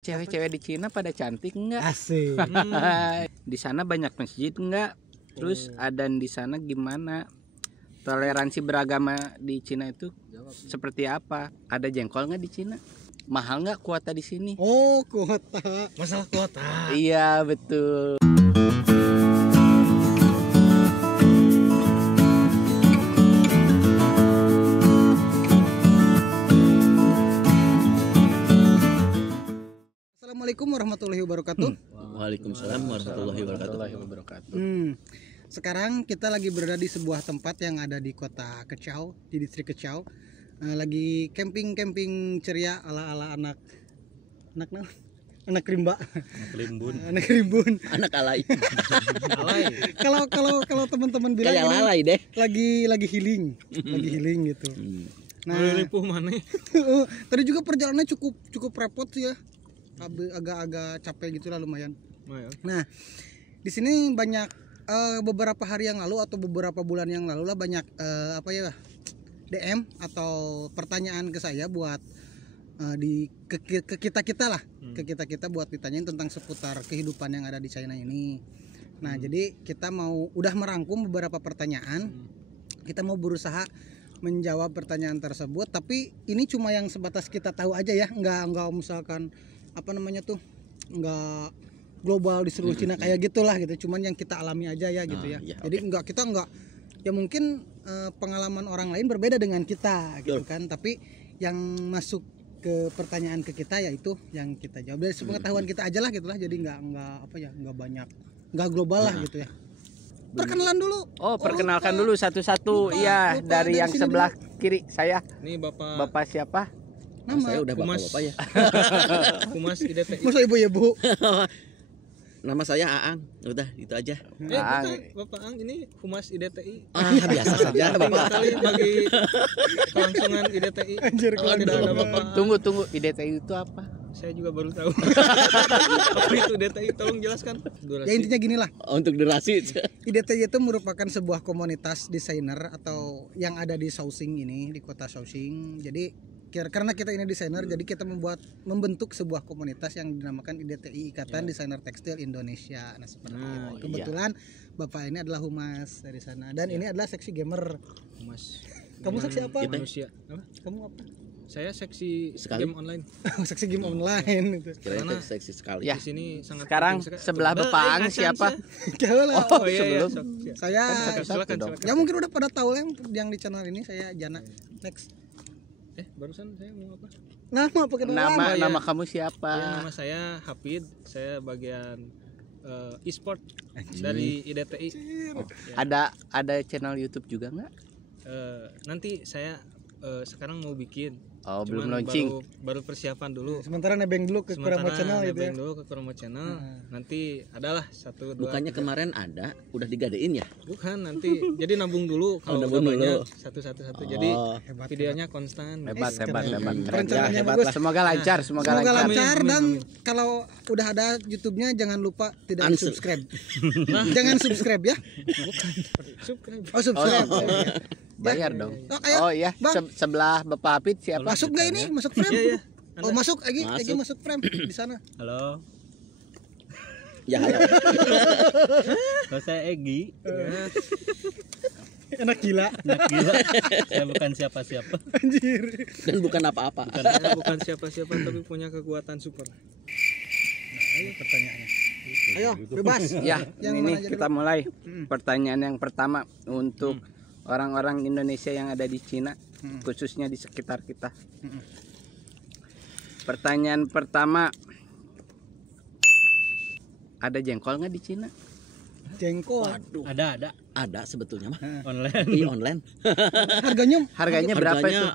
Cewek-cewek di Cina pada cantik enggak? Asik. Di sana banyak masjid enggak? Terus adzan di sana gimana? Toleransi beragama di Cina itu seperti apa? Ada jengkol nggak di Cina? Mahal nggak kuota di sini? Oh, kuota. Masalah kuota. Iya betul. Assalamualaikum warahmatullahi wabarakatuh. Waalaikumsalam warahmatullahi wabarakatuh. Sekarang kita lagi berada di sebuah tempat yang ada di kota Kecau, di distrik Kecau. Lagi camping ceria ala anak rimba, anak rimbun, Anak alay. Kalau teman-teman bilang Kayak lalai deh. lagi healing, gitu. Nah, tadi juga perjalanannya cukup repot sih ya, agak capek gitu lah lumayan. Nah, di sini banyak beberapa hari yang lalu atau beberapa bulan yang lalu lah banyak DM atau pertanyaan ke saya buat ke kita lah, ke kita buat ditanyain tentang seputar kehidupan yang ada di China ini. Nah, jadi kita udah merangkum beberapa pertanyaan. Kita mau berusaha menjawab pertanyaan tersebut, tapi ini cuma yang sebatas kita tahu aja ya, nggak misalkan nggak global di seluruh Cina kayak gitulah gitu, cuman yang kita alami aja ya gitu ya. Jadi kita nggak ya mungkin pengalaman orang lain berbeda dengan kita gitu kan, tapi yang masuk ke pertanyaan ke kita yaitu yang kita jawab dari sepengetahuan kita aja lah gitulah. Jadi nggak banyak, nggak global lah gitu ya. Perkenalan dulu. Perkenalkan dulu satu-satu. Iya, dari yang sebelah kiri saya. Ini Bapak siapa? Nama saya udah Humas. bapak ya. Humas IDTI. Masa ibu-ibu. Nama saya Aang. Udah itu aja. Aang. Bapak Aang ini Humas IDTI. Biasa saja Bapak. Kali bagi kelangsungan IDTI. Anjir, Kalau tidak ada Bapak. Tunggu, IDTI itu apa? Saya juga baru tahu. Apa itu IDTI? Tolong jelaskan. Ya intinya gini lah. Untuk durasi. IDTI itu merupakan sebuah komunitas desainer atau yang ada di Shaoxing ini, di kota Shaoxing. Jadi karena kita ini desainer, jadi kita membentuk sebuah komunitas yang dinamakan IDTI, Ikatan Desainer Tekstil Indonesia. Nah, seperti itu. Kebetulan Bapak ini adalah humas dari sana, dan ini adalah seksi gamer. Humas. Kamu seksi apa? Manusia. Apa? Kamu apa? Saya seksi game online. Seksi game online itu. Karena seksi sekali. Ya. Di sini sangat Sekarang penting sekali. sebelah Bapak Aang siapa? Iya. Saya Silakan. Ya mungkin udah pada tahu yang di channel ini. Saya Jana. Next. Barusan saya mau apa? Nama kamu siapa? Ya, nama saya Hafid. Saya bagian e-sport dari IDTI. Ada channel YouTube juga nggak? Nanti saya sekarang mau bikin. Belum launching. Baru persiapan dulu. Sementara nebeng dulu ke Kromo Channel gitu ya. Dulu ke Kromo Channel. Nanti adalah 1, 2. Bukannya kemarin ada, udah digadein ya? Bukan, nanti jadi nabung dulu kalau udah banyak satu. Jadi videonya konstan. Hebat. Rencananya hebat bagus. lah. Semoga lancar, semoga lancar. Amin. Dan kalau udah ada YouTube-nya jangan lupa tidak Unsub. subscribe. Jangan subscribe ya. Subscribe. Subscribe. Bayar dong. Ayo, Oh iya, Bang. sebelah Bapak Hafid siapa? Masuk gak ini? Masuk frame? Iya. Masuk Egi masuk frame di sana. Halo. Ya. Saya Egi. Enak gila. Saya bukan siapa-siapa. Anjir. Dan bukan apa-apa. Saya bukan siapa-siapa tapi punya kekuatan super. Ayo pertanyaannya. Ayo, bebas. Ya, Yang ini mana aja kita dulu? mulai. Pertanyaan yang pertama untuk orang-orang Indonesia yang ada di Cina, khususnya di sekitar kita. Pertanyaan pertama, ada jengkol nggak di Cina? Jengkol. Waduh. Ada sebetulnya mah. Online. Di online. Harganya berapa itu?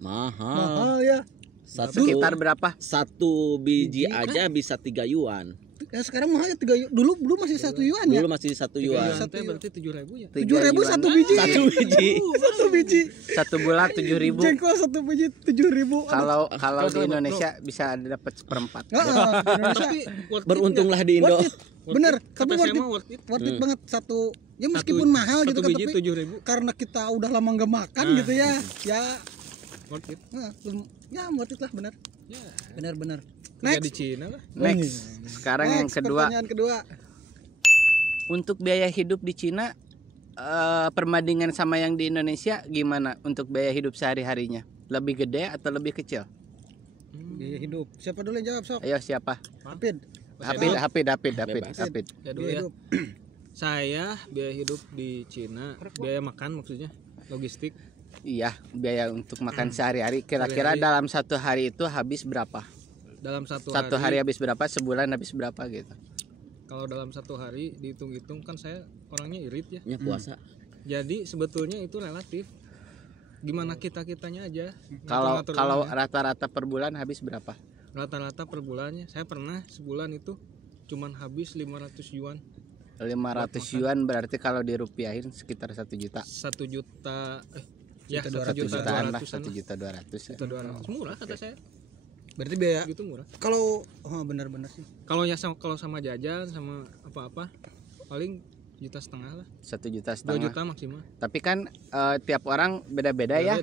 Mahal. Ya. Sekitar berapa? Satu biji aja bisa 3 yuan. Ya sekarang mahal ya 3 yuan. Dulu masih 1 yuan ya. Dulu masih 1 yuan. Berarti 7.000 ya? 7.000 satu biji. Satu biji. Satu biji. Satu bulat 7.000. Jengkol satu biji 7.000. Kalau di Indonesia bisa dapat seperempat. Tapi Beruntunglah di Indo. Bener, tapi worth worth it banget satu. Ya meskipun mahal gitu kan, biji tapi 7.000. karena kita udah lama nggak makan gitu ya. Ya Worth it. ya worth it lah, bener. Ya. Bener. Kerja di Cina lah. Next. Sekarang yang kedua. Pertanyaan kedua. Untuk biaya hidup di Cina perbandingan sama yang di Indonesia gimana untuk biaya hidup sehari-harinya? Lebih gede atau lebih kecil? Biaya hidup. Siapa dulu yang jawab, Sok? Ayo siapa? Hafid. Hafid. Ya dulu ya. Saya biaya hidup di Cina, biaya makan maksudnya, logistik. Iya, biaya untuk makan sehari-hari kira-kira Sehari-hari. dalam satu hari itu habis berapa? Dalam satu Hari habis berapa? Sebulan habis berapa gitu? Kalau dalam satu hari dihitung-hitung kan saya orangnya irit ya. Ya puasa. Jadi sebetulnya itu relatif. Gimana kita-kitanya aja. Kalau ngatur-ngatur kalau uangnya. rata-rata per bulan habis berapa? Rata-rata per bulannya saya pernah sebulan itu cuman habis 500 yuan. 500 yuan berarti kalau dirupiahin sekitar 1 juta. 1 juta ya 1 1 juta jutaan lah, 200-an 1 juta 200 ya. 200. Murah kata saya. Berarti biaya Gitu murah. kalau benar-benar sih. Kalau ya kalau sama jajan sama apa-apa paling 1,5 juta lah. 1 juta 2 setengah. juta maksimal. Tapi kan tiap orang beda-beda ya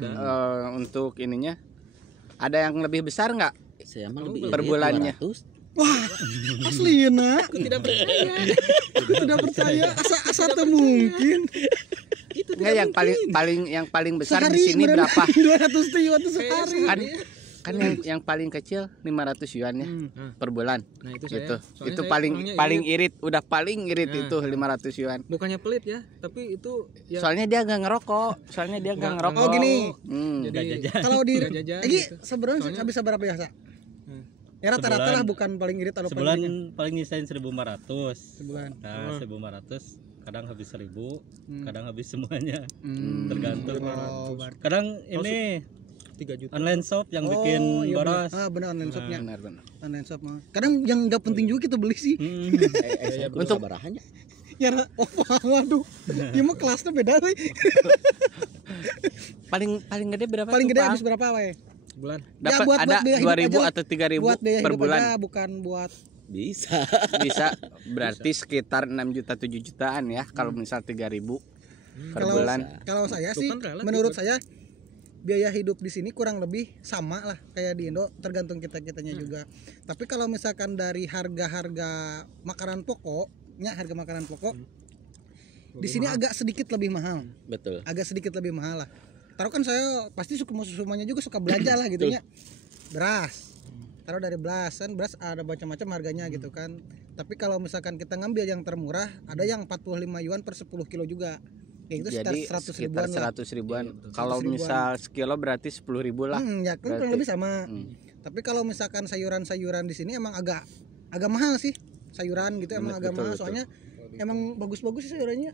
untuk ininya. Ada yang lebih besar nggak? Saya mah lebih Per irit, bulannya. 200. Wah, asli ya, Nak. Aku tidak percaya. Aku tidak percaya. Asa tuh mungkin. Nggak, yang paling besar Sehari di sini sebenarnya berapa? 200 yuan itu sehari. Kan yang paling kecil 500 yuan ya per bulan. Nah, itu Gitu. Soalnya Itu saya paling orangnya irit, udah paling irit Nah. itu 500 yuan. bukannya pelit ya, tapi itu ya Soalnya dia nggak ngerokok. Nggak ngerokok. Oh, gini. jadi Kalau di nggak jajan Egi gitu. sebenarnya Soalnya- bisa berapa biasa? Ya rata-rata Sebulan. lah, bukan paling irit atau Sebulan paling ringan. paling nyisain 1.500. Sebulan. Nah, 1.500 kadang habis 1.000, Hmm. kadang habis semuanya. Hmm. Tergantung. Oh, berarti- Kadang ini 3 juta. online shop yang bikin iya boros. benar. Ah, benar online shopnya. Benar. Online shop mah. Kadang yang nggak penting juga kita beli sih. Saya kudu Untuk- sabarahannya. Ya, waduh. Ya mah kelasnya beda sih. Paling gede berapa? Paling tuh, gede Pak? habis berapa, we? Bulan. Dapat buat ada biaya hidup 2.000 aja lah. atau 3.000 Buat biaya per hidup bulan. aja, bukan buat Bisa. Bisa berarti sekitar 6 juta 7 jutaan ya kalau misal 3.000 per kalau bulan. kalau saya Itu sih kan relatif, menurut Bud. saya biaya hidup di sini kurang lebih sama lah kayak di Indo, tergantung kita-kitanya juga. Tapi kalau misalkan dari harga-harga makanan pokoknya, harga makanan pokok di sini agak sedikit lebih mahal. Betul. Agak sedikit lebih mahal lah. Taruh kan saya pasti semuanya juga suka belanja lah gitu ya. Beras. Taruh dari beras ada macam-macam harganya gitu kan. Tapi kalau misalkan kita ngambil yang termurah, ada yang 45 yuan per 10 kilo juga. Ya itu Jadi sekitar 100 sekitar ribuan lah. 100 ribuan. Iya, Kalau 100 ribuan. misal sekilo berarti 10.000 lah. Ya kan kurang berarti. lebih sama. Tapi kalau misalkan sayuran-sayuran di sini emang agak mahal sih. Sayuran gitu emang agak Betul, mahal betul. soalnya emang bagus-bagus sih sayurannya.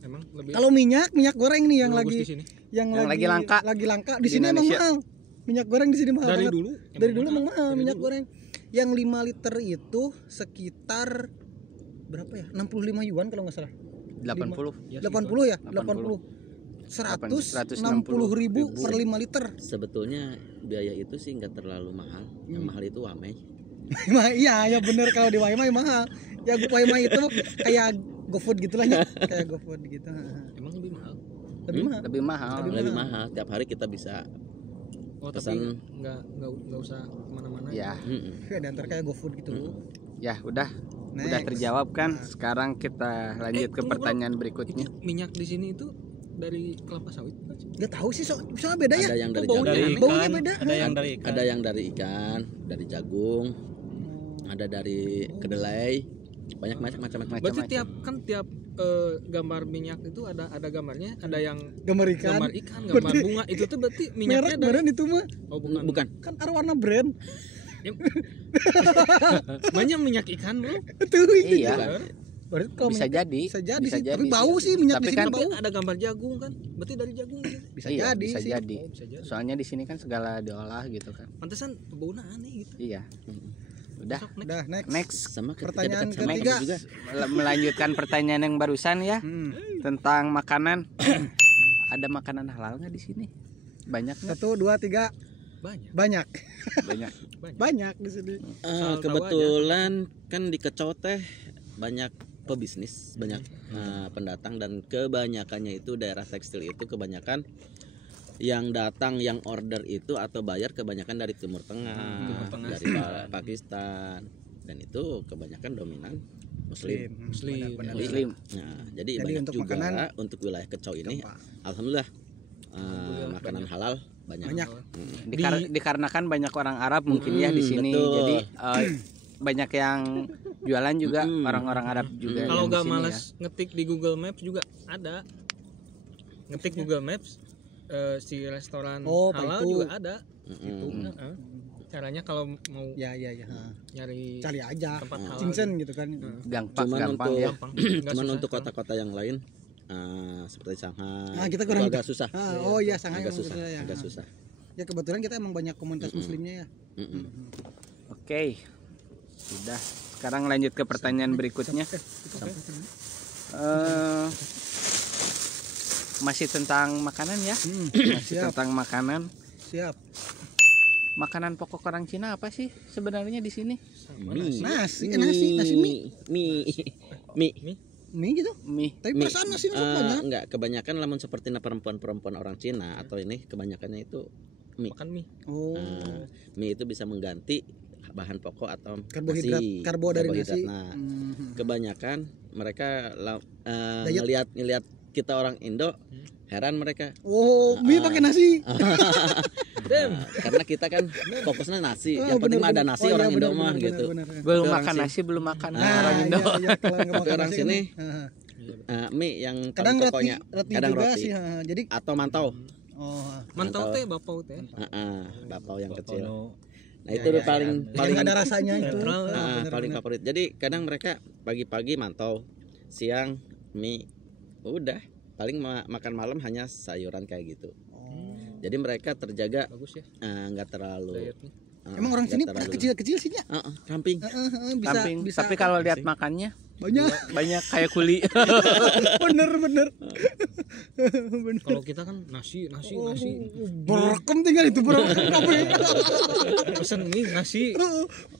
Emang lebih Kalau minyak goreng nih yang bagus lagi di sini. yang lagi langka. Lagi langka Di di sini emang Indonesia. mahal. Minyak goreng di sini mahal Dari banget. dulu. Dari dulu emang mahal Dari minyak dulu. goreng. Yang 5 liter itu sekitar berapa ya? 65 yuan kalau nggak salah. 80. Ya, 80 ya? 80. 160 ribu per 5 liter. Sebetulnya biaya itu sih nggak terlalu mahal. Yang mahal itu Wamei. Iya bener, kalau di Waimai mahal. Ya Waimai itu kayak GoFood gitulah ya. Kayak GoFood gitu. Emang lebih mahal. Lebih mahal. Lebih mahal. Lebih mahal. Tiap hari kita bisa. Oh, tapi nggak usah kemana-mana. Ya, Ya diantar kayak GoFood gitu. ya udah Next. terjawab kan. Sekarang kita lanjut ke tunggu, pertanyaan Itu berikutnya. minyak di sini itu dari kelapa sawit. Gak tahu sih soalnya beda ya. Ada yang dari baunya jagung, Dari Baunya ikan, beda. ada yang dari ikan. ada yang dari ikan, dari jagung, ada dari kedelai, banyak macam-macam. Berarti tiap gambar minyak itu ada gambarnya, ada yang Gambar ikan. gambar ikan, gambar bunga. Itu tuh berarti minyaknya Merek dari brand itu mah. Oh, bukan. Bukan. Kan arwana brand. Banyak minyak ikan, Bro. Tuh. Iya, Berarti kalau bisa minyak- jadi. bisa jadi bisa sih. Tapi bau sih minyak Tapi di sini kan- mah bau. Ada gambar jagung kan? Berarti dari jagung gitu. Bisa Iya, jadi bisa sih. jadi. Oh, bisa jadi. Soalnya di sini kan segala diolah gitu kan. Pantesan baunya aneh gitu. Iya. Udah. Sok, next. Udah next. Next. Sama ketika Pertanyaan dekat sama ketiga. kamu juga. Melanjutkan pertanyaan yang barusan ya tentang makanan. Ada makanan halal nggak di sini? Banyak nggak? 1, 2, 3. Banyak. Banyak. Banyak. Banyak di sini. Asal tahu Kebetulan kan di Kecau teh banyak pebisnis, banyak pendatang, dan kebanyakannya itu daerah tekstil itu kebanyakan yang datang yang order itu atau bayar kebanyakan dari Timur Tengah, dari Pakistan, dan itu kebanyakan dominan Muslim. Nah, jadi banyak untuk juga makanan, untuk wilayah Kecau ini, alhamdulillah makanan halal banyak. Dikarenakan banyak orang Arab mungkin ya di sini, betul. jadi banyak yang jualan juga orang-orang Arab juga. Kalau yang nggak di sini malas ngetik di Google Maps juga ada. Ngetik Google Maps si restoran halal itu. juga ada. Gitu. Caranya kalau mau nyari cari aja tempat halal cincin gitu kan. gampang untuk ya. cuman untuk kota-kota yang lain seperti Shanghai kita itu kurang agak susah. Shanghai agak susah, ya. agak susah. Ya kebetulan kita emang banyak komunitas muslimnya ya. Oke, sudah. Sekarang lanjut ke pertanyaan berikutnya. Masih tentang makanan ya? Masih Siap. tentang makanan. Siap. Makanan pokok orang Cina apa sih sebenarnya di sini? Nasi mie gitu. Mie. Tapi perasaan nasi banyak. Enggak, kebanyakan lamun seperti perempuan-perempuan orang Cina atau ini kebanyakannya itu mie. makan mie. Mie itu bisa mengganti bahan pokok atau Karbo dari nasi. Nah, kebanyakan mereka ngelihat kita orang Indo, heran mereka. Mie pakai nasi. Karena kita kan fokusnya nasi. Yang penting mah ada nasi orang Indo mah gitu. Belum makan nasi, belum makan orang Indo. Tapi orang sini mie yang kadang pokoknya kadang roti sih. Jadi atau mantau. Mantau teh, bapau teh. Bapau yang kecil. Nah Ya, itu paling ada rasanya itu. paling favorit. Jadi kadang mereka pagi-pagi mantau, siang mie, udah paling makan malam hanya sayuran kayak gitu. Jadi mereka terjaga, Bagus ya. nggak terlalu. Emang orang sini kecil-kecil sih ya. Ramping. Bisa. Tapi kalau lihat makannya banyak kayak kuli. bener. Kalau kita kan nasi. Berekem tinggal itu Pesen mie nasi.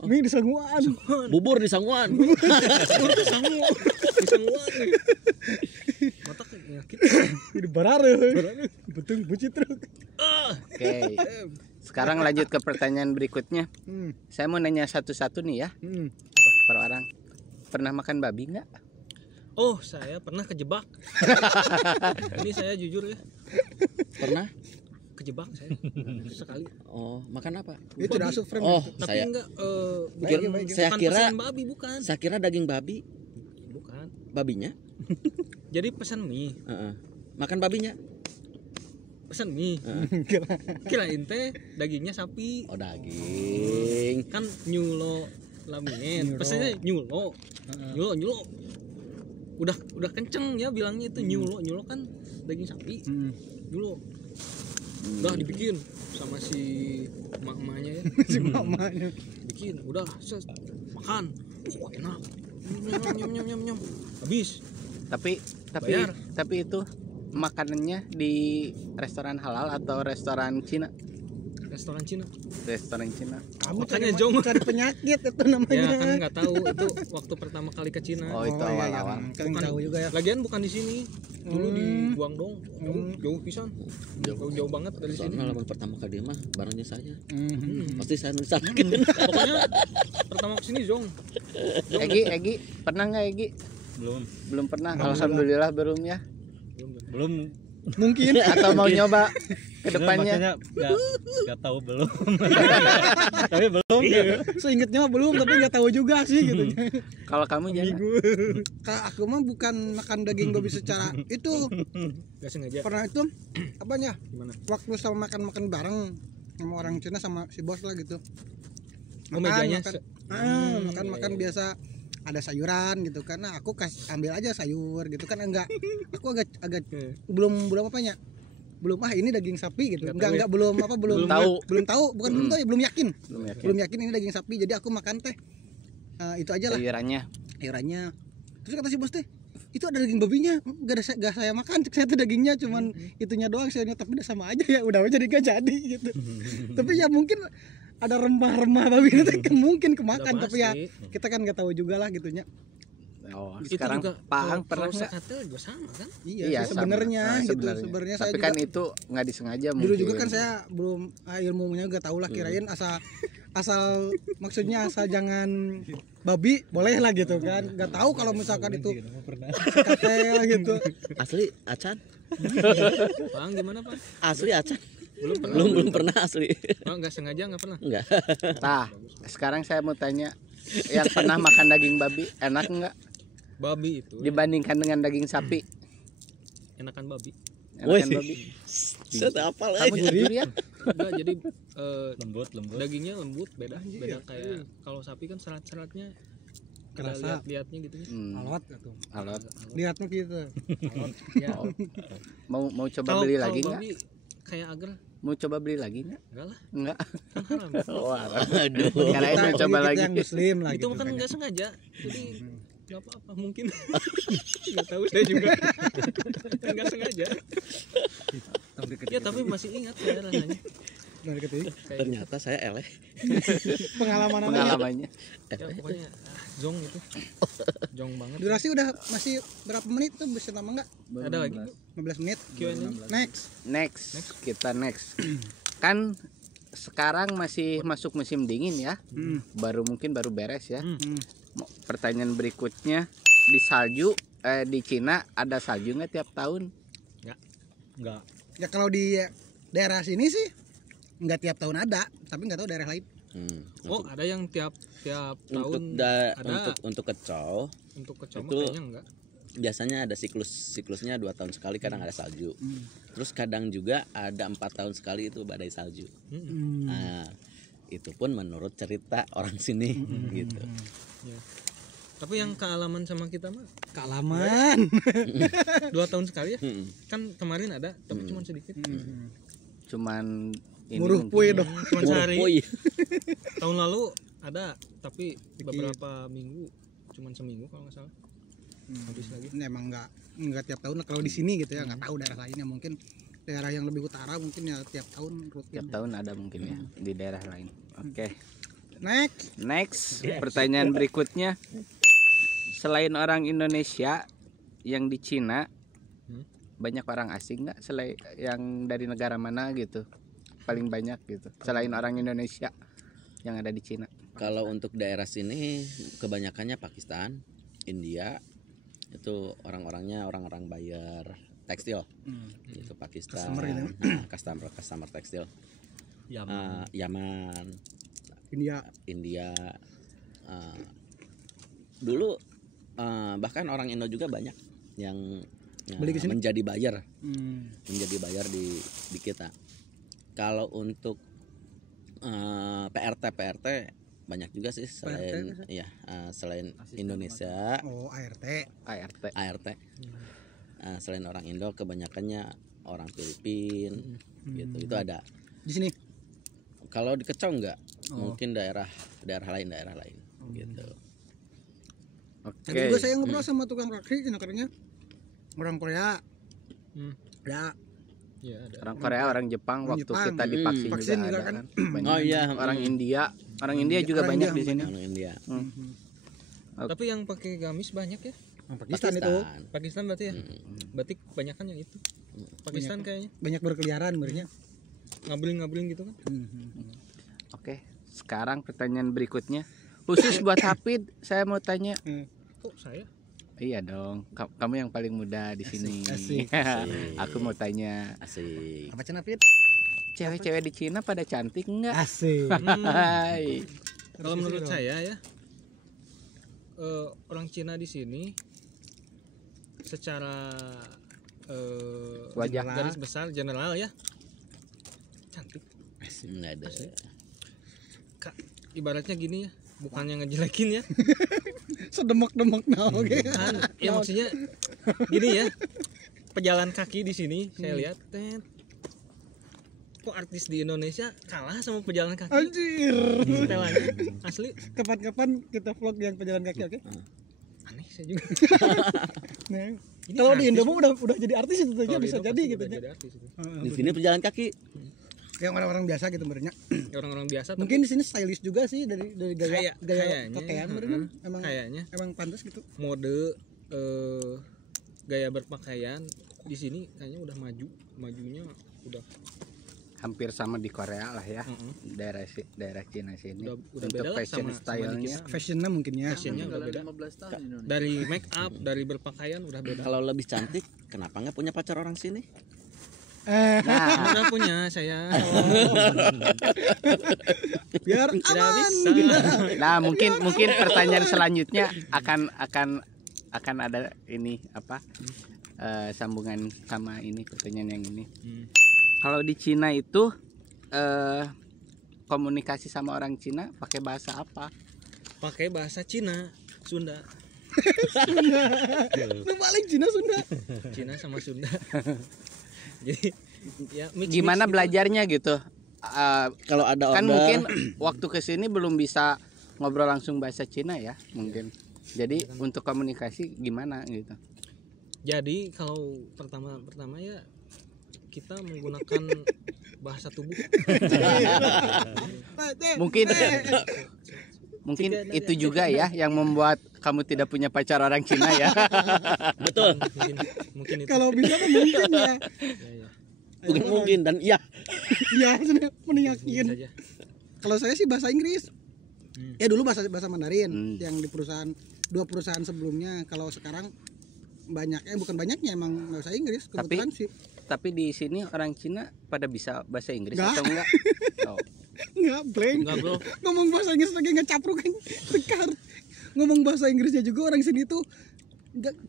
Mie di sangguan. Bubur di sangguan. Mata penyakit. Ini barare. Betul bucit truk. Oke. Sekarang lanjut ke pertanyaan berikutnya. Saya mau nanya satu-satu nih ya. Per orang. Pernah makan babi nggak? Oh, saya pernah kejebak. Ini saya jujur ya. Pernah? Kejebak saya sekali. Oh, makan apa? Itu udah asup frame. Oh, Tapi saya enggak saya bukan kira pesan babi bukan. Saya kira daging babi. Bukan. Babinya? Jadi pesan mie. Makan babinya? Pesan mie. Kirain teh dagingnya sapi. Oh, daging. Kan nyulo lamin. Pesannya nyulo. Nyulo. Udah kenceng ya bilangnya itu nyulo kan daging sapi. Nyulo. Udah dibikin sama si emak-emaknya ya. Si mamanya. Bikin, udah makan. Enak. Nyam. Habis. Tapi itu makanannya di restoran halal atau restoran Cina? Restoran Cina. Restoran Cina. Kamu Makanya jong cari penyakit itu namanya. Ya kan nggak tahu itu waktu pertama kali ke Cina. Oh, itu awal-awal. Kan tahu juga ya. Lagian bukan di sini. Dulu di Guangdong. Jauh pisan. Jauh banget dari sini. Soalnya lamun pertama kali mah barangnya saya. Pasti saya nulisakeun. Pokoknya pertama kesini Zong. Egi, pernah nggak Egi? Belum pernah. Alhamdulillah belum ya. Belum. Mungkin Atau mau nyoba ke depannya? Maksudnya nggak tahu belum. Tapi belum. seingetnya mah belum, tapi nggak tahu juga sih gitu. Kalau kamu jangan. Kalau aku mah bukan makan daging babi secara itu. Gak sengaja. Pernah itu apanya? Gimana? Waktu sama makan bareng sama orang Cina sama si bos lah gitu. Mejanya Makan biasa ada sayuran gitu karena aku ambil aja sayur gitu kan aku agak belum apanya belum ini daging sapi gitu enggak belum tahu bukan belum tahu ya belum yakin ini daging sapi jadi aku makan teh itu aja lah sayurannya terus kata si bos teh itu ada daging babinya gak saya makan saya tuh dagingnya cuman itunya doang sayurnya tapi udah sama aja ya udah jadi gak jadi gitu tapi ya mungkin ada rempah-rempah babi itu mungkin kemakan tapi ya kita kan nggak tahu juga lah gitunya Oh, Itu sekarang juga Pahang pernah kalau nggak? sekatel juga sama kan? Iya, sama. sebenarnya gitu. Sebenarnya. Sebenarnya Tapi saya kan juga, itu nggak disengaja dulu mungkin. juga kan saya belum ilmunya gak tahu lah, kirain asal maksudnya asal jangan babi boleh lah gitu kan, nggak tahu kalau misalkan itu sekatel gitu. Asli acan? Bang gimana Pak? Asli acan? Belum Belum pernah asli. Oh, nggak sengaja nggak pernah. Enggak. Nah, sekarang saya mau tanya, yang pernah makan daging babi enak nggak Babi itu dibandingkan dengan daging sapi? enakan babi. Enakan babi. Set apa Kamu lagi? jujur ya? Enggak, jadi Lembut. dagingnya lembut, beda kayak kalau sapi kan serat-seratnya Kerasa. lihatnya gitu ya. Alot gitu. Alot. Lihatnya gitu. Ya. Mau coba Kalau beli lagi nggak? babi kayak agar Mau coba beli lagi nggak? enggak lah, Enggak. kan haram. Wah, Aduh. kirain mau coba Kita lagi. yang muslim lah Itu gitu kan kan. nggak sengaja, jadi nggak apa-apa mungkin. Nggak tahu saya juga. Nggak sengaja. Ya tapi masih ingat saya rasanya. Dari ketik. Ternyata saya eleh. Pengalamannya. Ya pokoknya zong itu. Zong banget. Durasi udah masih berapa menit tuh, bisa lama nggak? Ada lagi 15 menit. Q&A. Next. Kita next. Kan sekarang masih masuk musim dingin ya. Mungkin baru beres ya. Pertanyaan berikutnya, di salju di Cina ada salju nggak tiap tahun? Enggak. Ya kalau di daerah sini sih nggak tiap tahun ada, tapi nggak tahu daerah lain. Oh, ada yang tiap tahun ada. Untuk kecau Untuk kecoma itu kayaknya enggak. biasanya ada siklusnya 2 tahun sekali, kadang ada salju. Terus kadang juga ada 4 tahun sekali itu badai salju. Nah, itu pun menurut cerita orang sini gitu. Ya. Tapi yang kealaman sama kita mah Kealaman. 2 tahun sekali ya. Kan kemarin ada, tapi cuma sedikit. Cuman ini Muruh mungkin puy ya. dong. Cuma sehari. Woi. Tahun lalu ada, tapi beberapa minggu, cuma seminggu kalau nggak salah. Habis lagi. Ini emang nggak tiap tahun. Kalau di sini gitu ya, nggak tahu daerah lainnya, mungkin daerah yang lebih utara mungkin ya tiap tahun rutin. Tiap tahun ada mungkin ya di daerah lain. Oke. Next. Pertanyaan berikutnya. Selain orang Indonesia yang di Cina, banyak orang asing nggak? Selain yang dari negara mana gitu? Paling banyak gitu. Selain orang Indonesia yang ada di Cina. Kalau untuk daerah sini kebanyakannya Pakistan, India, itu orang-orangnya orang-orang buyer tekstil. Itu Pakistan. Customer gitu. Customer tekstil. Yaman. Yaman, India. Dulu bahkan orang Indo juga banyak yang Beli ke sini? menjadi buyer di kita. Kalau untuk PRT banyak juga sih selain selain Indonesia. Oh, ART. Selain orang Indo kebanyakannya orang Filipina gitu. Itu ada. Di sini. Kalau di Kecong enggak, mungkin daerah lain gitu. Oke. Tadi juga saya ngobrol sama tukang kaki, nakernya orang Korea. Ya. Ya, ada. Orang Korea, orang Jepang, waktu Jepang. kita divaksin Vaksin juga juga ada kan. kan. Banyak. Oh iya, Orang India juga Orang banyak India di sini. orang India. Tapi yang pakai gamis banyak ya. Pakistan itu Pakistan berarti ya. Berarti kebanyakan yang itu. Pakistan kayaknya banyak berkeliaran sebenarnya. ngabling gitu kan. Oke. Sekarang pertanyaan berikutnya. Khusus buat Hafid, saya mau tanya. Kok saya? Iya dong. Kamu yang paling muda di sini. Asik. Aku mau tanya. Asik. Apa cina Fit? Cewek-cewek di Cina pada cantik nggak? Asik. Hai. Kalau menurut saya ya, orang Cina di sini secara Wajah. garis besar general ya cantik. Nggak ada. Ibaratnya gini ya, bukannya ngejelekin ya. Sedemek-demek nah oke. Kan, ya maksudnya gini ya, pejalan kaki di sini saya lihat, kok artis di Indonesia kalah sama pejalan kaki. Anjir. Setelannya asli Kapan-kapan kita vlog yang pejalan kaki, oke? aneh saya juga. Nah, Ini kalau di artis Indo mah udah jadi artis itu aja Kalau di bisa Indo jadi pasti gitu udah ya. jadi artis itu. Di sini pejalan kaki. yang orang-orang biasa gitu sebenarnya. Orang-orang biasa. Mungkin di sini stylish juga sih dari gaya kayaknya, pakaian emang pantas gitu. Mode gaya berpakaian di sini kayaknya udah majunya udah hampir sama di Korea lah ya. Daerah Cina sini. Udah untuk fashion stylenya. Fashionnya mungkin ya. Fashionnya udah beda. 15 tahun Indonesia. Dari make up, dari berpakaian udah beda. Kalau lebih cantik, kenapa nggak punya pacar orang sini? Udah punya saya. Biar aman. Nah, mungkin pertanyaan selanjutnya akan ada ini apa? Sambungan sama ini pertanyaan yang ini. Kalau di Cina itu komunikasi sama orang Cina pakai bahasa apa? Pakai bahasa Cina, Sunda. Paling Cina Sunda. Cina sama Sunda. Jadi ya gimana belajarnya gitu? Kalau ada kan order, mungkin waktu kesini belum bisa ngobrol langsung bahasa Cina ya mungkin. Jadi untuk komunikasi gimana gitu? Jadi kalau pertama ya kita menggunakan bahasa tubuh. Mungkin itu juga ya yang membuat kamu tidak punya pacar orang Cina ya. betul. Mungkin itu. Kalau bisa kan mungkin ya. Mungkin dan iya. Ya sudah meyakin. Kalau saya sih bahasa Inggris. Ya dulu bahasa Mandarin yang di dua perusahaan sebelumnya. Kalau sekarang bukan banyaknya emang bahasa Inggris kebetulan sih. Tapi di sini orang Cina pada bisa bahasa Inggris atau enggak? Oh. Enggak, blank. Enggak, bro. Ngomong bahasa Inggris lagi ngecapruk kan. Ngomong bahasa Inggrisnya juga orang sini tuh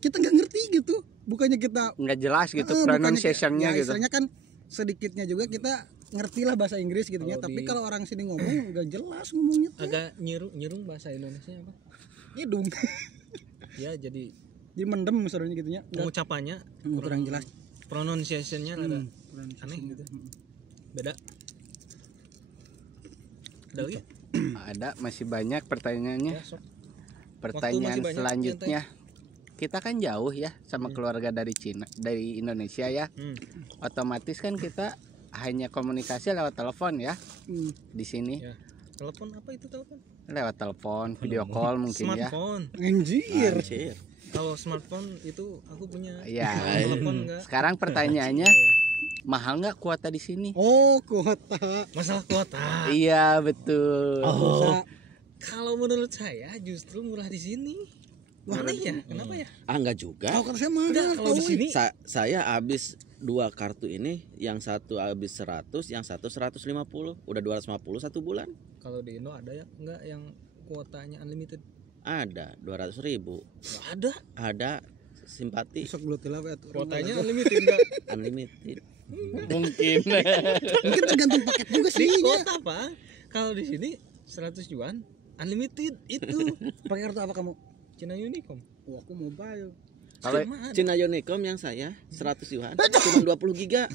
kita nggak ngerti gitu. Bukannya kita nggak jelas gitu pronunciation-nya ya, gitu. Istilahnya kan sedikitnya juga kita ngerti lah bahasa Inggris gitu ya. Tapi kalau orang sini ngomong nggak jelas ngomongnya tuh. Agak nyerung bahasa Indonesia apa? Hidung. Ya jadi mendem misalnya gitu ya. Pengucapannya kurang jelas. Pronunciation-nya ada aneh gitu. Beda. Ada lagi? Ada, masih banyak pertanyaannya. Ya, pertanyaan selanjutnya. Kita kan jauh ya sama keluarga dari Indonesia ya. Otomatis kan kita hanya komunikasi lewat telepon ya. Di sini. Ya. Telepon apa itu telepon? Lewat telepon, video call mungkin smartphone. ya. Anjir. Kalau smartphone itu aku punya. Iya. Telepon enggak? Sekarang pertanyaannya, mahal nggak kuota di sini? Oh, kuota. Masalah kuota. Iya, betul. Kalau menurut saya justru murah di sini. Mana ya? Kenapa ya? Enggak juga. Kalau kata saya mahal. Kalau di sini Saya habis 2 kartu ini, yang satu habis 100, yang satu 150. Udah 250 1 bulan. Kalau di Indo ada ya enggak yang kuotanya unlimited? Ada 200.000. Ada. Ada simpati. Besok belum tilap ya. Kuotanya unlimited enggak? Unlimited. Mungkin. Mungkin tergantung paket juga sih. Di kota apa? Kalau di sini 100 yuan unlimited itu. Pakai kartu apa kamu? Cina Unicom. Oh, aku mobile. Kalau Cina Unicom yang saya 100 yuan cuma 20 giga.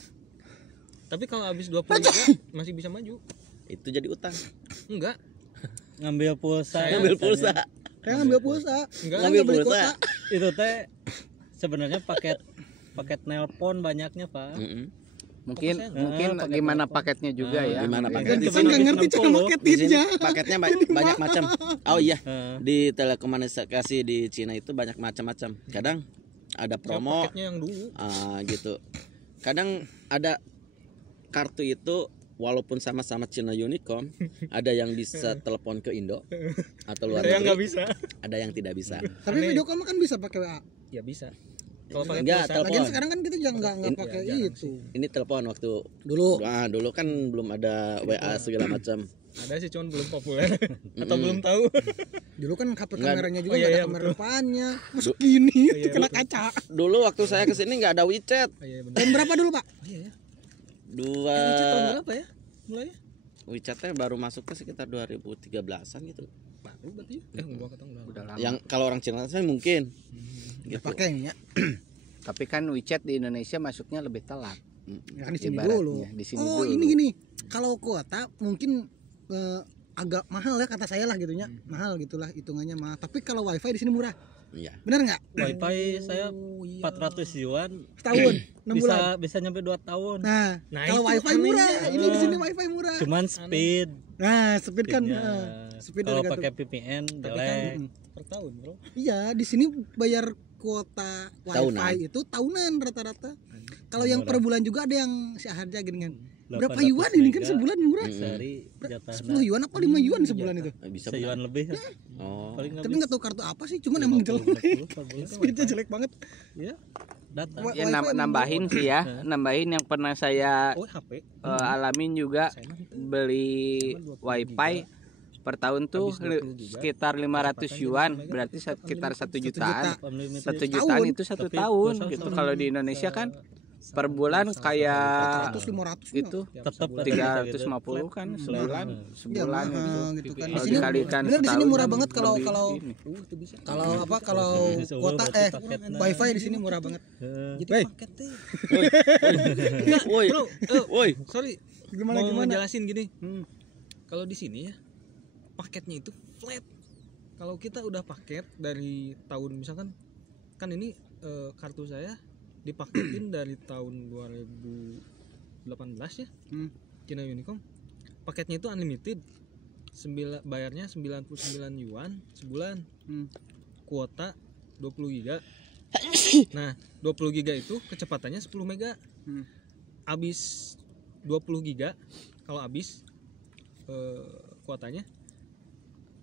Tapi kalau habis 20 giga masih bisa maju. Itu jadi utang. Enggak. Ngambil pulsa. Ngambil pulsa. Saya ngambil pulsa. Enggak. Ngambil beli pulsa. kuota. Itu teh sebenarnya paket nelpon banyaknya, Pak. Mungkin paket gimana telepon. paketnya juga ya. Gimana Mungkin. paket? Dan kita nggak ngerti cara Di sini marketingnya. paketnya banyak macam. Oh iya, di telekomunikasi di Cina itu banyak macam-macam. Kadang ada promo Paketnya yang dulu. gitu. Kadang ada kartu itu walaupun sama-sama Cina Unicom, ada yang bisa telepon ke Indo atau luar Ada yang nggak negeri, bisa. ada yang tidak bisa. Tapi video call kan bisa pakai WA. Ya bisa. Kalau pakai Enggak, pulsa. telepon. Lagian sekarang kan kita jangan nggak pakai jarang itu. Ini telepon waktu Dulu. dulu kan belum ada WA segala macam. Ada sih cuman belum populer atau belum tahu. Dulu kan HP Enggak. kameranya juga Oh, iya, nggak iya, ada kamera betul. depannya. Masuk gini iya, kena betul. kaca. Dulu waktu saya kesini nggak ada WeChat. Oh, iya benar. Tahun berapa dulu, Pak? Oh, iya ya. Dua Ini tahun berapa ya? Mulainya? WeChatnya baru masuknya sekitar 2013an gitu. Baru berarti. Gua kata Udah lama. Yang kalau orang Cina saya mungkin gitu. Pakai ya. Tapi kan WeChat di Indonesia masuknya lebih telat. Ya kan di sini Ibaratnya, dulu. di sini Oh, dulu. ini gini. Kalau kuota mungkin agak mahal ya kata saya lah gitunya. Mahal gitulah hitungannya mahal. Tapi kalau WiFi di sini murah. Iya. Benar nggak? Wifi saya 400 yuan Setahun, 6 bulan. bisa nyampe 2 tahun. Nah, Nah, kalau itu wifi anehnya. murah, ini di sini wifi murah. Cuman speed. Nah, speed kan, speednya. speed Kalau tergantung. pakai VPN Tapi jelek. kan per tahun, Bro. Iya, di sini bayar kuota wifi Tahunan. itu tahunan rata-rata. Kalau yang Murah. per bulan juga ada yang seharga gini kan. 800 Berapa yuan ini kan mega. sebulan murah? Sehari jatah 10 yuan apa 5 yuan sebulan itu? Bisa seyuan benar. lebih. Oh. Paling Tapi nggak tahu kartu apa sih, cuman emang jelek. Speednya jelek banget. Ya, data. Wa- Ya wifi emang nambahin sih ya, nambahin yang pernah saya Oh, HP. alamin juga Saya mah beli wifi per tahun tuh Habis 20 giga, sekitar 500 yuan, berarti sekitar 1 jutaan. 1 jutaan Tahun. itu 1 Tapi tahun pulsa gitu. sama Kalau di Indonesia kan per bulan kayak 100 500 itu tetap 350 kan sebulan Ya, sebulan itu. mahal gitu kan. Di Kalau sini dikalikan bener di sini setahun murah kan banget kalau lebih kalau ini. kalau apa kalau Seumur kuota berarti paketnya. wifi di sini murah banget. Jadi Wey. paket teh. Woi. Bro, Woi. sorry. Gimana Mau gimana? jelasin gini. Kalau di sini ya paketnya itu flat. Kalau kita udah paket dari tahun misalkan kan ini kartu saya dipaketin dari tahun 2018 ya. Cina Unicom. Paketnya itu unlimited. Bayarnya 99 yuan sebulan. Kuota 20 giga. Nah, 20 giga itu kecepatannya 10 mega. Habis 20 giga kalau habis kuotanya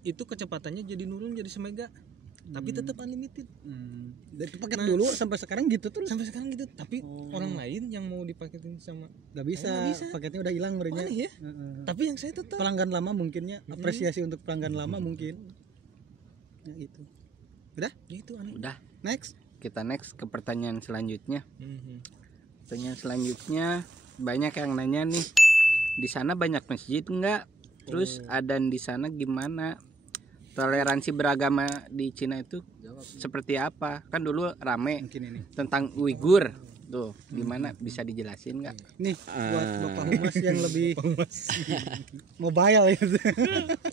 itu kecepatannya jadi nurun jadi 1 mega. Tapi tetap unlimited. Dari paket Nah, dulu sampai sekarang gitu terus. Sampai sekarang gitu. Tapi orang lain yang mau dipaketin sama Nggak bisa, Nggak bisa. paketnya udah hilang merenya. aneh ya. Tapi yang saya tetap Pelanggan lama mungkinnya apresiasi untuk pelanggan lama mungkin. Ya gitu. Udah? ya itu aneh. Udah, Next. kita next ke pertanyaan selanjutnya. Mhm. Pertanyaan selanjutnya banyak yang nanya nih, di sana banyak masjid nggak? Terus adan di sana gimana? Toleransi beragama di Cina itu seperti apa? Kan dulu rame Mungkin ini. tentang Uighur tuh, gimana bisa dijelasin nggak? Nih buat Bapak Humas yang lebih mobile itu.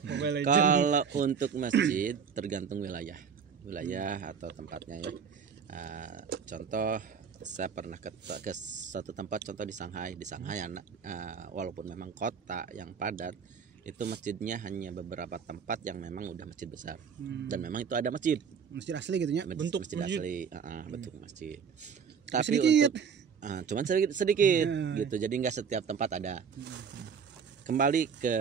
Mobile Legends. Kalau untuk masjid tergantung wilayah atau tempatnya ya. Contoh saya pernah ke satu tempat, contoh di Shanghai walaupun memang kota yang padat, itu masjidnya hanya beberapa tempat yang memang udah masjid besar dan memang itu ada masjid Masjid asli gitu ya. Bentuk masjid masjid. asli, bentuk masjid. Tapi sedikit. untuk cuman sedikit gitu, jadi nggak setiap tempat ada. Kembali ke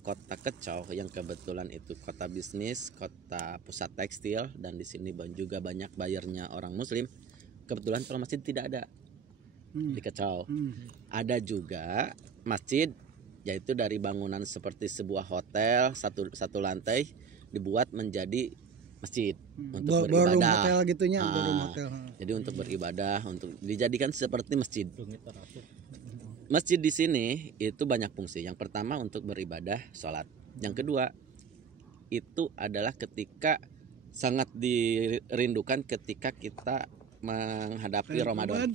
kota Kecau yang kebetulan itu kota bisnis, kota pusat tekstil, dan di sini juga banyak bayarnya orang Muslim. Kebetulan kalau masjid tidak ada di Kecau. Ada juga masjid, yaitu dari bangunan seperti sebuah hotel satu lantai dibuat menjadi masjid untuk Ballroom beribadah. hotel gitunya, Ah. ballroom hotel. Jadi untuk beribadah, untuk dijadikan seperti masjid. Masjid di sini itu banyak fungsi. Yang pertama untuk beribadah, sholat. Yang kedua itu adalah ketika sangat dirindukan ketika kita menghadapi Ramadan.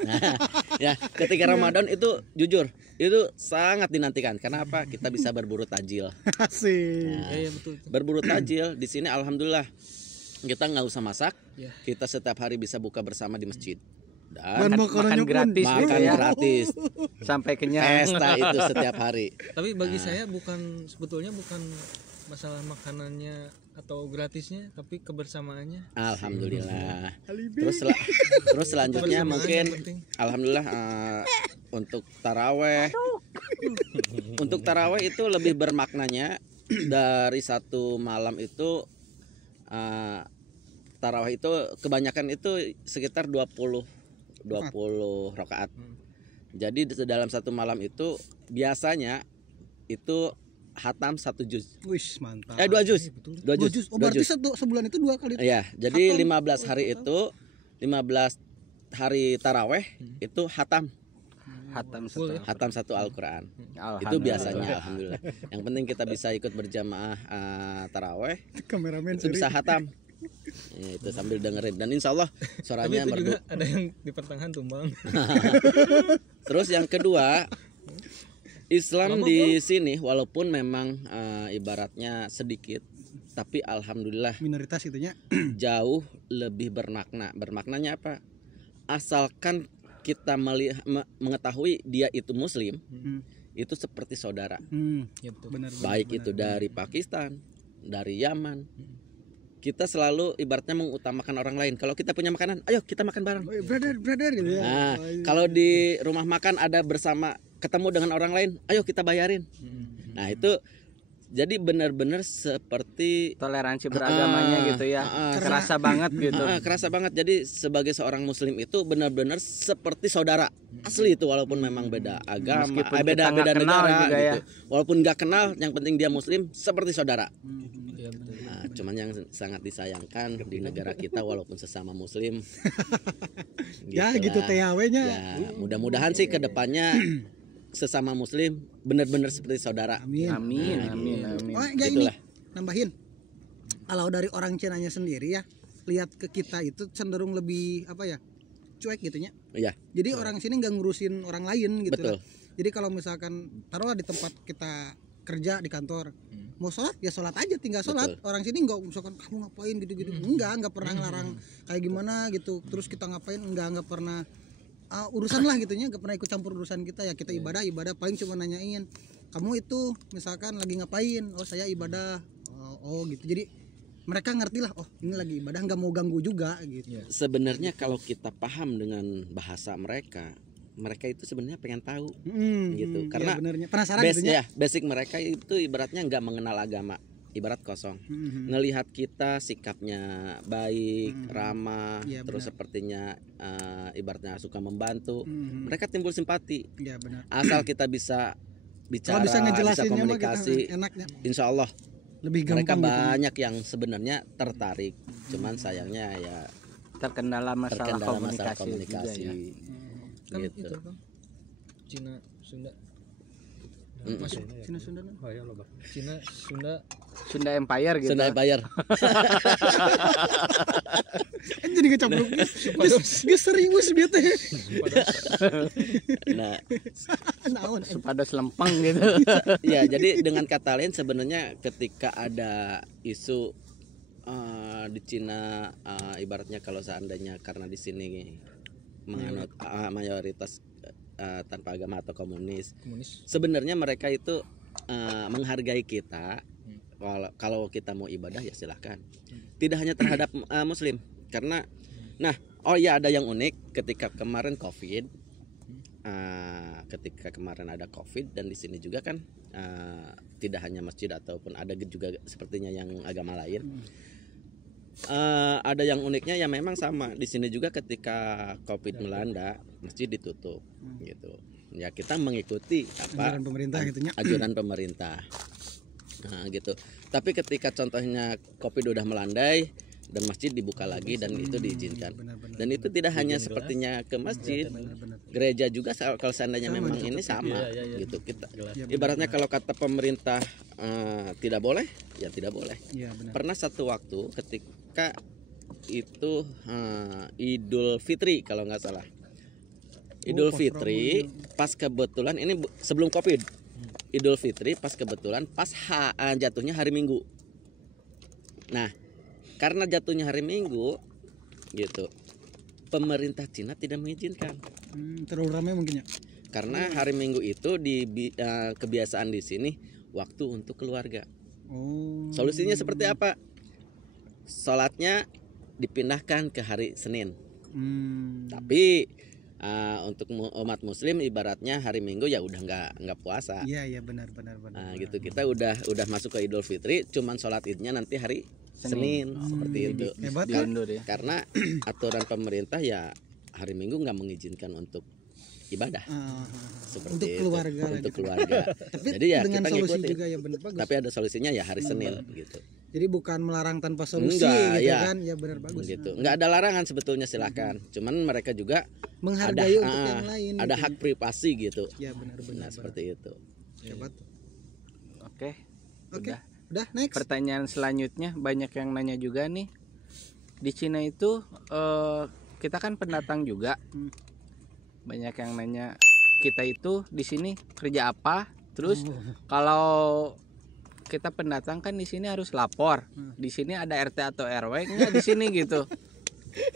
Nah, ya ketika Ramadan itu jujur itu sangat dinantikan. Karena apa? Kita bisa berburu tajil. Asik. Nah, Ya betul. berburu tajil di sini alhamdulillah kita nggak usah masak. Ya. Kita setiap hari bisa buka bersama di masjid. Dan Dan makanannya pun gratis makan gitu ya. gratis. Sampai kenyang. Pesta itu setiap hari. Tapi bagi saya sebetulnya bukan masalah makanannya atau gratisnya, tapi kebersamaannya. Alhamdulillah. alibi. Terus selanjutnya Kebersamaan mungkin yang penting. alhamdulillah untuk taraweh. Untuk taraweh itu lebih bermaknanya dari satu malam itu taraweh itu kebanyakan itu sekitar 20 rakaat. Jadi dalam satu malam itu biasanya itu hatam 1 juz. Wih, mantap. 2 juz. 2 juz. Oh, berarti sebulan itu 2 kali. Iya, jadi Hatam. 15 hari itu 15 hari taraweh itu hatam Hatam Full ya? setelah. hatam 1 Al-Qur'an. Itu Alhamdulillah. biasanya alhamdulillah. Yang penting kita bisa ikut berjamaah taraweh, Kameramen itu bisa hatam. Ya, itu sambil dengerin dan insya Allah Tapi suaranya itu merdu. juga ada yang di pertengahan tumbang. Terus yang kedua, Islam di sini walaupun memang ibaratnya sedikit tapi alhamdulillah minoritas itunya jauh lebih bermakna. Bermaknanya apa? Asalkan kita mengetahui dia itu muslim, itu seperti saudara. Benar, baik itu dari Pakistan, dari Yaman. Kita selalu ibaratnya mengutamakan orang lain. Kalau kita punya makanan, ayo kita makan bareng. Brother gitu ya. Nah, kalau di rumah makan ada bersama ketemu dengan orang lain, ayo kita bayarin. Nah, itu jadi benar-benar seperti toleransi beragamanya gitu ya. Kerasa banget gitu. Kerasa banget. Jadi sebagai seorang muslim itu benar-benar seperti saudara. Asli itu, walaupun memang beda agama, beda negara gitu. Ya. Walaupun nggak kenal, yang penting dia muslim seperti saudara. Nah, cuman yang sangat disayangkan di negara kita walaupun sesama muslim ya gitu THW-nya. Ya, mudah-mudahan sih ke depannya sesama muslim benar-benar seperti saudara. Amin. Oh ya, ini nambahin. Kalau dari orang Cinanya sendiri ya, lihat ke kita itu cenderung lebih apa ya? Cuek gitunya. Iya. Jadi orang sini nggak ngurusin orang lain gitu. Betul. Jadi kalau misalkan taruhlah di tempat kita kerja di kantor, mau sholat ya sholat aja, tinggal sholat. Betul. Orang sini nggak misalkan kamu ngapain gitu-gitu, nggak pernah ngelarang kayak gimana gitu. Terus kita ngapain nggak pernah urusan lah gitunya, nggak pernah ikut campur urusan kita ya. Kita ibadah paling cuma nanyain kamu itu misalkan lagi ngapain, oh saya ibadah, oh gitu. Jadi mereka ngerti lah, oh ini lagi ibadah, nggak mau ganggu juga gitu. Sebenarnya kalau kita paham dengan bahasa mereka itu sebenarnya pengen tahu gitu, karena ya penasaran gitu ya. Basic mereka itu ibaratnya nggak mengenal agama, ibarat kosong. Ngelihat kita sikapnya baik, ramah, ya, terus sepertinya ibaratnya suka membantu, mereka timbul simpati. Ya, benar. Asal kita bisa bicara, bisa komunikasi, insya Allah lebih mereka gampang banyak gitu. Yang sebenarnya tertarik, cuman sayangnya ya terkendala masalah komunikasi juga, ya. Kan Gitu. itu kan Cina Sunda masuk Cina Sunda Sunda Empire gitu. Sunda Empire. Jadi kecampluk. Geus serius dia teh. Nah, supados lempeng gitu. Ya, jadi dengan kata lain sebenarnya ketika ada isu di Cina, ibaratnya kalau seandainya karena di sini menganut mayoritas tanpa agama atau komunis. Sebenarnya mereka itu menghargai kita. Kalau kita mau ibadah ya silahkan. Tidak hanya terhadap muslim, karena ada yang unik ketika kemarin Covid. Ketika kemarin ada Covid dan di sini juga kan tidak hanya masjid ataupun ada juga sepertinya yang agama lain. Ada yang uniknya ya memang sama di sini juga ketika Covid melanda masjid ditutup gitu. Ya kita mengikuti anjuran pemerintah gitunya. Anjuran pemerintah. Nah, gitu. Tapi ketika contohnya Covid udah melandai dan masjid dibuka lagi dan itu diizinkan. Dan itu tidak hanya sepertinya ke masjid, gereja juga kalau seandainya memang ini sama gitu. Kita ibaratnya kalau kata pemerintah tidak boleh, ya tidak boleh. Pernah satu waktu ketika itu Idul Fitri kalau nggak salah. Idul Fitri pas kebetulan ini sebelum Covid. Idul Fitri pas kebetulan pas jatuhnya hari Minggu. Nah, karena jatuhnya hari Minggu gitu, pemerintah Cina tidak mengizinkan. Terlalu ramai mungkin ya. Karena hari Minggu itu kebiasaan di sini waktu untuk keluarga. Solusinya seperti apa? Sholatnya dipindahkan ke hari Senin. Tapi untuk umat Muslim ibaratnya hari Minggu ya udah nggak puasa. Iya benar. Gitu kita udah masuk ke Idul Fitri, cuman sholat idnya nanti hari Senin seperti itu. Karena aturan pemerintah ya hari Minggu nggak mengizinkan untuk ibadah seperti untuk keluarga. Tapi jadi ya dengan kita solusi ngikutin. juga ya benar bagus. Tapi ada solusinya ya hari Senin gitu. Jadi bukan melarang tanpa solusi kan? Ya benar bagus. Gitu. Nggak ada larangan sebetulnya, silakan. Cuman mereka juga menghargai untuk yang lain. Ada hak privasi gitu. Ya benar. Nah seperti itu. Hebat. Oke. Udah next. Pertanyaan selanjutnya banyak yang nanya juga nih. Di Cina itu kita kan pendatang juga. Banyak yang nanya kita itu di sini kerja apa? Terus kalau kita pendatang kan di sini harus lapor. Di sini ada RT atau RW enggak di sini gitu.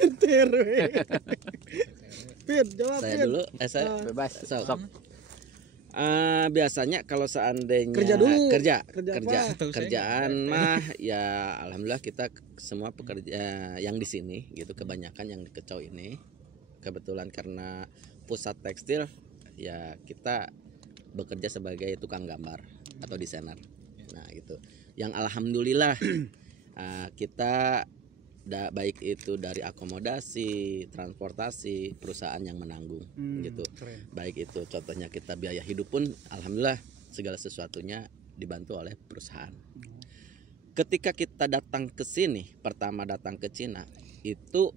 RT RW. Pin, jawab Saya Pin. dulu, saya Bebas. sok. Sok. Biasanya kalau seandainya Kerja dulu. kerjaan mah ya alhamdulillah kita semua pekerja yang di sini gitu, kebanyakan yang di Kecau ini kebetulan karena pusat tekstil ya kita bekerja sebagai tukang gambar atau desainer. Nah gitu yang alhamdulillah kita baik itu dari akomodasi, transportasi, perusahaan yang menanggung gitu. Keren. Baik itu contohnya kita biaya hidup pun alhamdulillah segala sesuatunya dibantu oleh perusahaan. Ketika kita datang ke sini, pertama datang ke Cina itu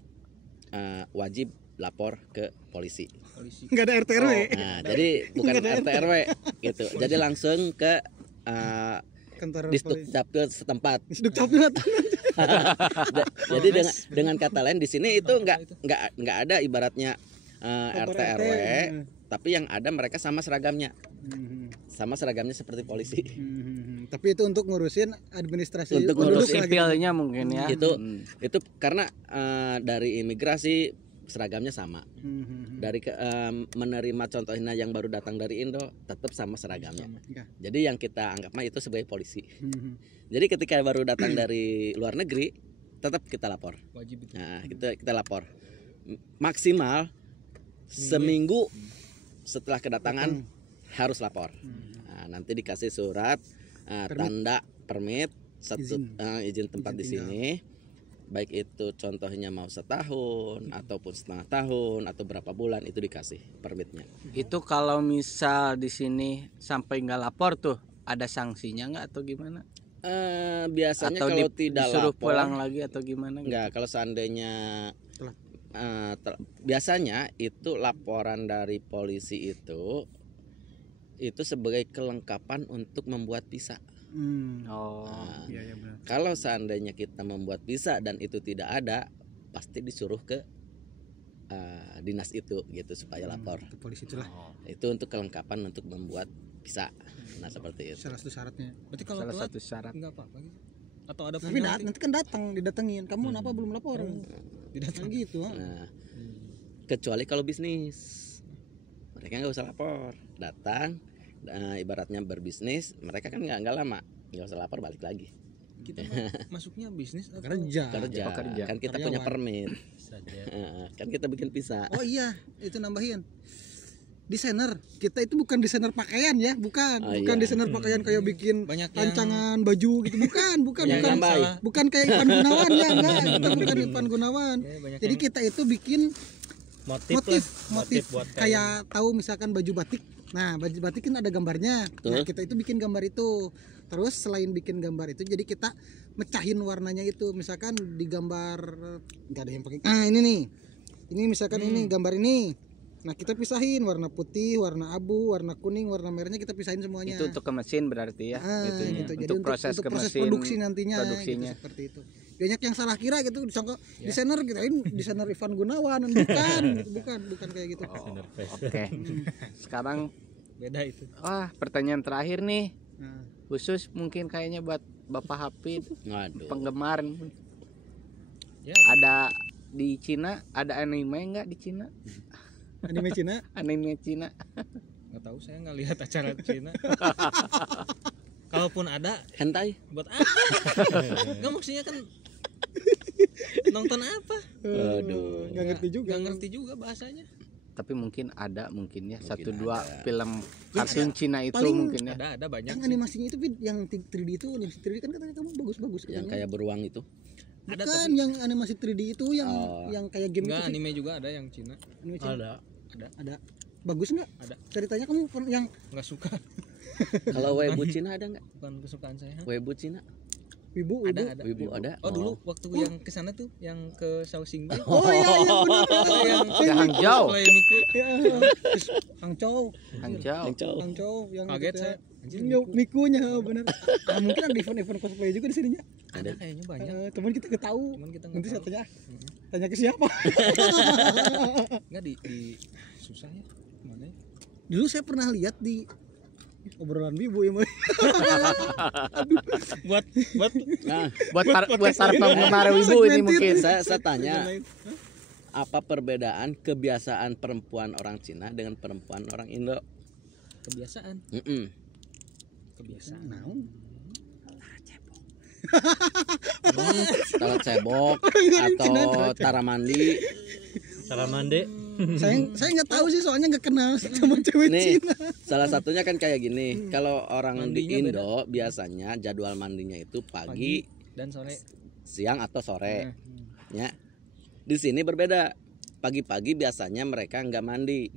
wajib lapor ke polisi. Enggak ada RT RW. Nah, jadi bukan RT RW gitu. Jadi langsung ke Kantor Disduk polisi. Capil setempat. Disduk Capil. Jadi dengan kata lain di sini itu nggak ada ibaratnya RT RW, tapi yang ada mereka sama seragamnya. Sama seragamnya seperti polisi. Tapi itu untuk ngurusin administrasi. Untuk Ngurus ngurusin sipilnya mungkin ya. Itu karena dari imigrasi seragamnya sama. Dari menerima contohnya yang baru datang dari Indo tetap sama seragamnya. Jadi yang kita anggap mah itu sebagai polisi. Jadi ketika baru datang dari luar negeri tetap kita lapor. Wajib itu. Nah, kita lapor. Maksimal seminggu setelah kedatangan harus lapor. Nah, nanti dikasih surat tanda permit izin tempat di sini. Baik itu contohnya mau setahun ataupun setengah tahun atau berapa bulan itu dikasih permitnya. Itu kalau misal di sini sampai nggak lapor tuh ada sanksinya nggak atau gimana? Biasanya Atau kalau tidak disuruh lapor pulang lagi atau gimana? enggak, kalau seandainya biasanya itu laporan dari polisi itu sebagai kelengkapan untuk membuat visa. Iya benar. Kalau seandainya kita membuat visa dan itu tidak ada, pasti disuruh ke dinas itu gitu supaya lapor. Ke polisi itulah. Itu untuk kelengkapan untuk membuat visa. Nah seperti itu. Salah satu syaratnya. Berarti kalau Salah telat satu syarat. enggak apa-apa gitu. Atau ada Tapi penalti? nanti kan didatengin. Kamu kenapa belum lapor? Didatang Gitu. Nah, kecuali kalau bisnis, mereka nggak usah lapor, datang, ibaratnya berbisnis, mereka kan nggak lama, nggak usah lapor, balik lagi. Kita masuknya bisnis atau Kerja. Kerja. Kan kita punya permit, kan kita bikin visa. Oh iya, itu nambahin. Desainer, kita itu bukan desainer pakaian ya, bukan desainer pakaian kayak bikin banyak yang rancangan baju gitu, bukan Yang nambahin. bukan kayak Ivan Gunawan ya, enggak, kita bukan Ivan Gunawan. banyak Jadi kita itu bikin motif buat kayak tahu misalkan baju batik. Nah, baju batik kan ada gambarnya. Nah, kita itu bikin gambar itu. Terus selain bikin gambar itu, jadi kita mecahin warnanya itu. Misalkan di gambar nggak ada yang pakai. Nah, ini nih. Ini misalkan ini gambar ini. Nah, kita pisahin warna putih, warna abu, warna kuning, warna merahnya kita pisahin semuanya. Itu untuk ke mesin berarti ya. Gitu. Jadi Untuk proses ke proses mesin, produksi nantinya produksinya. gitu, seperti itu. Banyak yang salah kira gitu, disangka desainer kirain desainer Ivan Gunawan, bukan kayak gitu. Oke. Sekarang beda itu. pertanyaan terakhir nih. Nah, Khusus mungkin kayaknya buat Bapak Hafid, Waduh. penggemar. Ya. Ada di Cina, ada anime nggak di Cina? anime Cina. Anime Cina. Nggak tahu, saya nggak lihat acara Cina. Kalaupun ada, Hentai. buat apa? Nggak, maksudnya kan nonton apa? Aduh. Nggak ngerti juga. Nggak ngerti juga bahasanya. Tapi mungkin ada mungkin ya Mungkin 1-2 ada. film kartun Cina itu paling mungkin ya. Ada banyak. Yang sih. animasinya itu Vid, yang 3D itu, animasi 3D kan katanya kamu bagus-bagus Yang katanya. kayak beruang itu. Ada Bukan tapi yang animasi 3D itu yang kayak game enggak, itu. anime juga ada yang Cina. Anime Cina. Ada. Ada. Bagus nggak? Ada. Ceritanya kamu yang Nggak suka, Kalau Weibo Cina ada nggak? bukan kesukaan saya. Weibo Cina? Wibu. Ada. Wibu ada. Oh, dulu waktu yang ke sana tuh, yang ke Shaoxing Bay. Oh iya benar. yang Ke Hangzhou. cosplay Miku. Ya. Hangzhou. Hangzhou. Hangzhou yang Kaget gitu saya. ya. Anjir, Mikunya benar. Mungkin ada event-event cosplay juga di sininya. ada kayaknya banyak. Teman kita nggak tahu. Cuman kita nggak Nanti saya tahu. tanya ke siapa? Nggak di susah ya. Mana ya? Dulu saya pernah lihat di obrolan wibu ya Moy. Buat para penggemar wibu ini mungkin. Saya tanya, apa perbedaan kebiasaan perempuan orang Cina dengan perempuan orang Indo? Kebiasaan. Kebiasaan. Tara cebok atau tara mandi. Saya nggak tahu sih, soalnya nggak kenal sama cewek Nih, Cina. salah satunya kan kayak gini. Kalau orang mandinya di Indo beda. Biasanya jadwal mandinya itu pagi dan sore, siang atau sore. Ya. Di sini berbeda. Pagi-pagi biasanya mereka nggak mandi.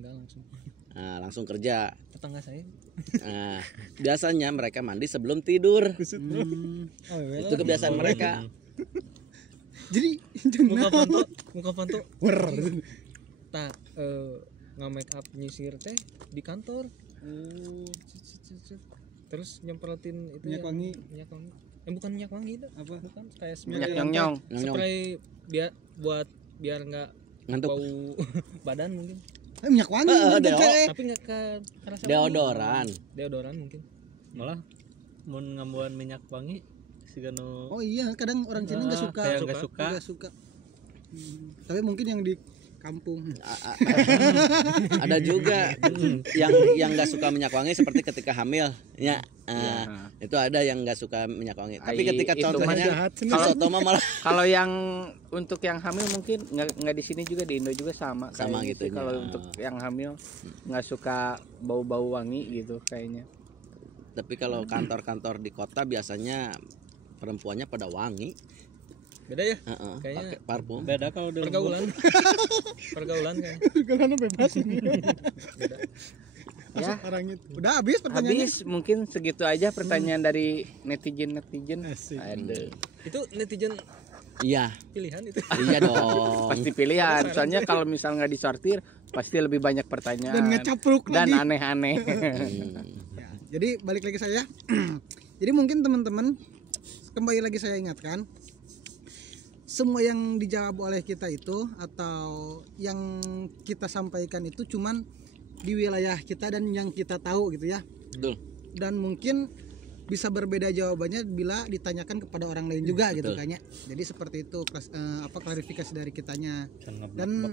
Langsung kerja. Tetangga saya. Biasanya mereka mandi sebelum tidur. Itu kebiasaan mereka. Jadi muka panto tak nge-make up nyisir teh di kantor. Terus nyemprotin itu minyak wangi. Bukan minyak wangi itu. Apa? Bukan, kayak Minyak nyong. Spray biar enggak Ngantuk. bau badan mungkin. Minyak wangi Tapi enggak kerasa deodoran mungkin. Malah mau ngambuan minyak wangi sigano. Oh iya, kadang orang Cina nggak suka. Tapi mungkin yang di kampung ada juga yang nggak suka minyak wangi seperti ketika hamil ya. Itu ada yang nggak suka minyak wangi. Tapi ketika contohnya malah kalau yang untuk yang hamil mungkin nggak di sini juga, di Indo juga sama gitu. Kalau untuk yang hamil nggak suka bau-bau wangi gitu kayaknya. Tapi kalau kantor-kantor di kota biasanya perempuannya pada wangi. Beda ya? Kayaknya pakai parfum. Beda kalau di pergaulan kayaknya. Pergaulan bebas. Beda. Ya, orang itu. Udah habis pertanyaannya. Habis, mungkin segitu aja pertanyaan dari netizen. Aduh. Itu netizen Iya. Pilihan itu. Iya dong. Pasti pilihan. Soalnya kalau misal nggak disortir, pasti lebih banyak pertanyaan. Dan ngecapruk dan lagi. aneh-aneh. Ya, jadi balik lagi saya. Jadi mungkin teman-teman, kembali lagi saya ingatkan, semua yang dijawab oleh kita itu atau yang kita sampaikan itu cuman di wilayah kita dan yang kita tahu gitu ya. Betul. Dan mungkin bisa berbeda jawabannya bila ditanyakan kepada orang lain juga. Betul. Gitu kayaknya. Jadi seperti itu klarifikasi dari kitanya. Dan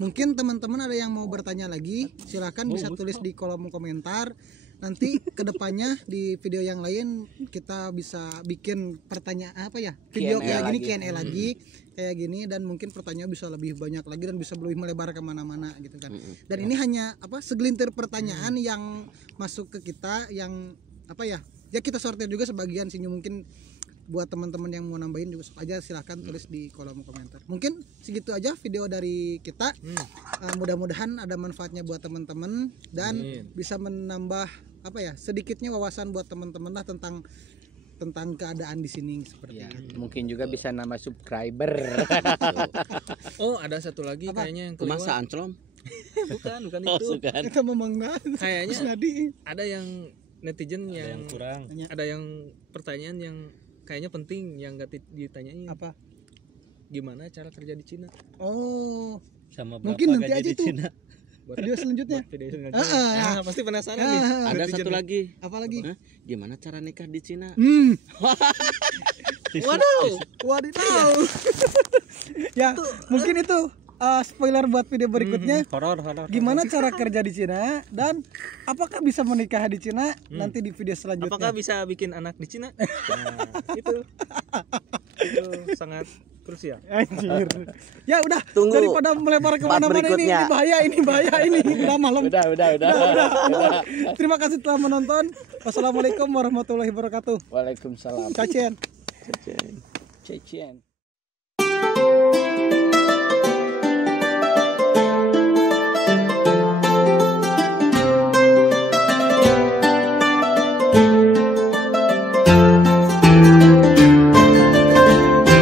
mungkin teman-teman ada yang mau bertanya lagi, silahkan bisa tulis di kolom komentar. Nanti kedepannya di video yang lain kita bisa bikin pertanyaan video kayak gini, Q&A lagi kayak gini, dan mungkin pertanyaan bisa lebih banyak lagi dan bisa lebih melebar kemana-mana gitu kan. Dan ini hanya segelintir pertanyaan yang masuk ke kita, yang ya kita sortir juga sebagian sih. Mungkin buat teman-teman yang mau nambahin juga aja silahkan tulis di kolom komentar. Mungkin segitu aja video dari kita. Mudah-mudahan ada manfaatnya buat teman-teman dan bisa menambah sedikitnya wawasan buat teman-teman lah tentang keadaan di sini seperti itu. Mungkin juga bisa nambah subscriber. Oh, ada satu lagi kayaknya yang Masa Anclom? bukan itu. Kita memangga. Kayaknya ada yang netizen yang kurang. Ada yang pertanyaan yang kayaknya penting yang nggak ditanyain. Apa? Gimana cara kerja di Cina? Oh, sama mungkin nanti aja di tuh Cina. Video selanjutnya. Pasti penasaran nih. Ada satu lagi. Apa lagi? Gimana cara nikah di Cina? Wadidaw. Ya, mungkin itu spoiler buat video berikutnya. Horor. Gimana cara kerja di Cina dan apakah bisa menikah di Cina nanti di video selanjutnya. Apakah bisa bikin anak di Cina? Itu sangat krusial. Anjir. Ya udah, Tunggu. daripada melebar kemana-mana ini bahaya ini udah malam. Udah. Terima kasih telah menonton. Wassalamualaikum warahmatullahi wabarakatuh. Waalaikumsalam. Cacen. Cecen.